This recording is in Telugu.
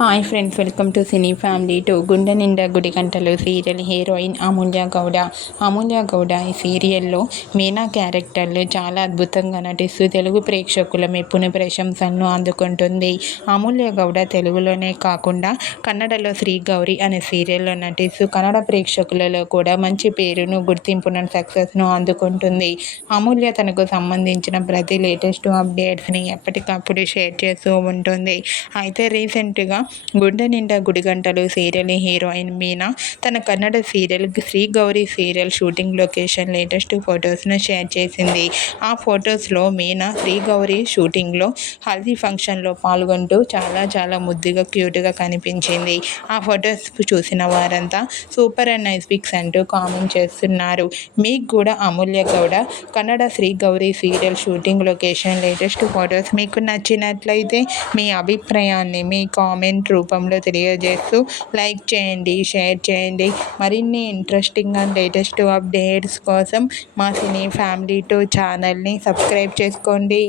Hi friends, welcome to cine family to. గుండె నిండా గుడి గంటలు సీరియల్ హీరోయిన్ అమూల్య గౌడ. అమూల్య గౌడ ఈ సీరియల్లో మీనా క్యారెక్టర్లు చాలా అద్భుతంగా నటిస్తూ తెలుగు ప్రేక్షకుల మెప్పుని ప్రశంసలను అందుకుంటుంది. అమూల్య గౌడ తెలుగులోనే కాకుండా కన్నడలో శ్రీ గౌరి అనే సీరియల్లో నటిస్తూ కన్నడ ప్రేక్షకులలో కూడా మంచి పేరును, గుర్తింపును, సక్సెస్ను అందుకుంటుంది. అమూల్య తనకు సంబంధించిన ప్రతి లేటెస్ట్ అప్డేట్స్ని ఎప్పటికప్పుడు షేర్ చేస్తూ ఉంటుంది. అయితే రీసెంట్గా గుండె నిండా గుడిగంటలు సీరియల్ హీరోయిన్ మీనా తన Kannada serial Sri Gowri serial shooting location latest ఫొటోస్ను షేర్ చేసింది. ఆ ఫొటోస్లో మీనా శ్రీ గౌరీ షూటింగ్లో హల్దీ ఫంక్షన్లో పాల్గొంటూ చాలా ముద్దుగా క్యూట్గా కనిపించింది. ఆ ఫొటోస్ చూసిన వారంతా సూపర్ అండ్ నైస్ పిక్స్ అంటూ కామెంట్ చేస్తున్నారు. మీకు కూడా Amulya Gowda Kannada Sri Gowri serial shooting location latest photos మీకు నచ్చినట్లయితే మీ అభిప్రాయాన్ని మీ కామెంట్ రూపంలో తెలియజేస్తూ లైక్ చేయండి, షేర్ చేయండి. మరిన్ని ఇంట్రెస్టింగ్ అండ్ లేటెస్ట్ అప్డేట్స్ కోసం మా సినీ ఫ్యామిలీ 2 ఛానల్ని సబ్స్క్రైబ్ చేసుకోండి.